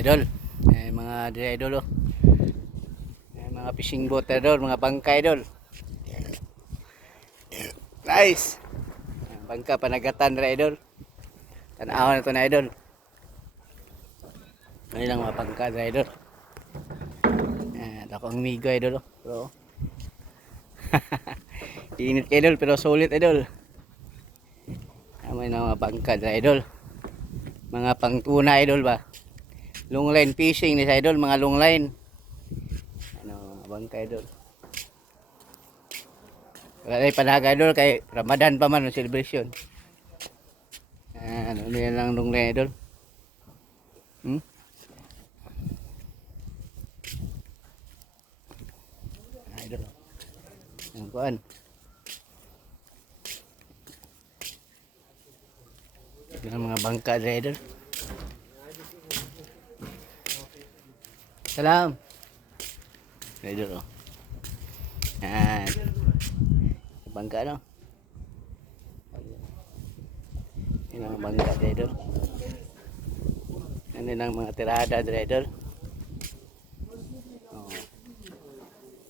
Idol. Mga idol oh. Mga fishing boat idol, mga bangka idol. Nice. Bangka panagatan ra idol. Tanaw na to na idol. Ano lang mga bangka ra idol. Ako ang migo idol oh. Bro. Init idol pero solid idol. May mga bangka ra idol. Mga pangtuna idol ba. Long line fishing ni sa idol, mga long line. Bangka idol. Wala panaga idol kay Ramadan pa man ang celebration. Ano yan lang long line idol. Idol. Ang kuan. Yung mga bangka idol. Salam. Idol oh. Yan. Bangka no. Yan ang bangka idol. Yan din ang mga tirada idol. Oh.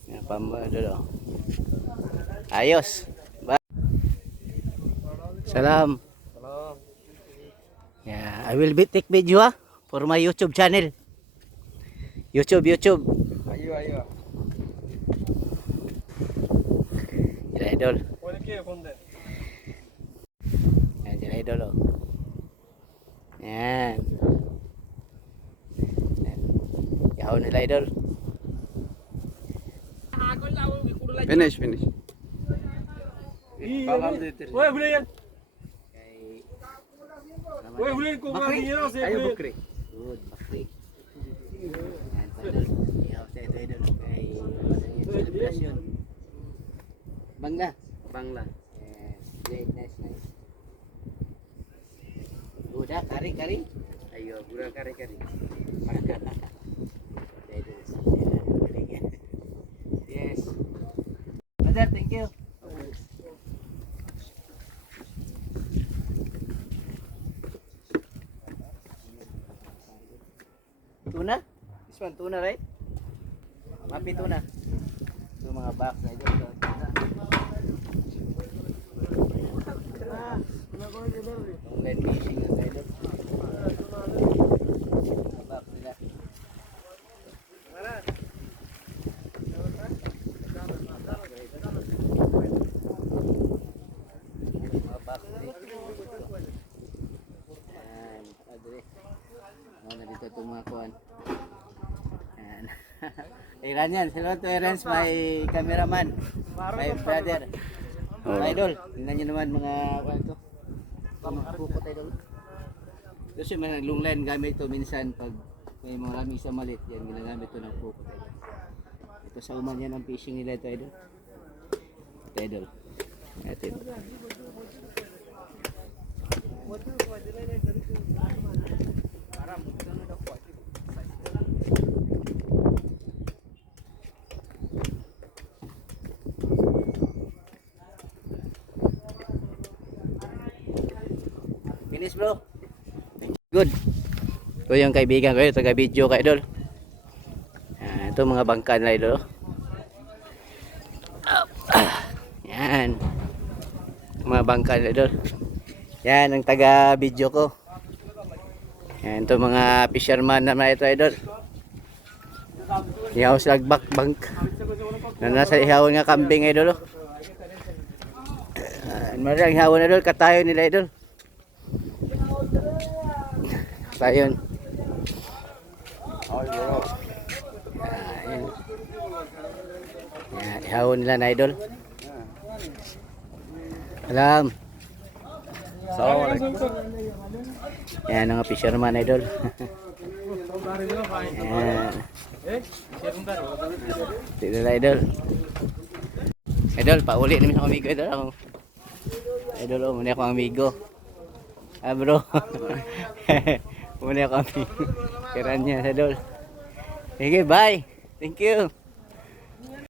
Yan pamba idol oh. Ayos. Salam. Yeah, I will take video for my YouTube channel. YouTube. Ayo. Yan idol. Yan idol oh. Yan. Yaw nila idol. Finish. Oye, Brian. Oye, Brian, kung Bakri. Ayo bukri. Good, bakri. Yan idol. Yaw sa ito idol. Kay celebration. Bangla. Bangla. Yes, nice. Udah kari. Ayo, gura kari. Yes. Brother, thank you. Tuna? This one tuna, right? Mapi tuna. Ito mga box na ito. Online fishing na sa ito. Mga box nila. Mga box nila. Yan. Na dito itong mga kuhan. Yan. Iran yan. Hello to Irans, my cameraman. My brother. Idol. Tingnan nyo naman mga kuhan ito. Mga pupot idol. Kasi may long line gamit ito minsan pag may marami sa malit. Yan ginagamit ito ng pupot idol. Ito sa uman yan ang fishing nila ito idol. Ito idol. Ito. Finish bro. Good. Ito yung kaibigan ko, taga video ka idol. Ito mga bangka na idol. Yan. Mga bangka na idol. Yan ang taga video ko. Yan ito mga fisherman naman ito idol. Ihaw sila bank. Nasa ihawon nga kambing idol. Marang ihawon idol, katayo nila idol. Sayon. Yan, ihawon nila na idol. Salam. Assalamualaikum. Yan ang fisherman idol. Yan. Tignan idol. Idol, pauli namin sa amigo idol. Idol, muna ako amigo. Bro. Muna ako amigo. Kiran niya idol. Sige, bye. Thank you.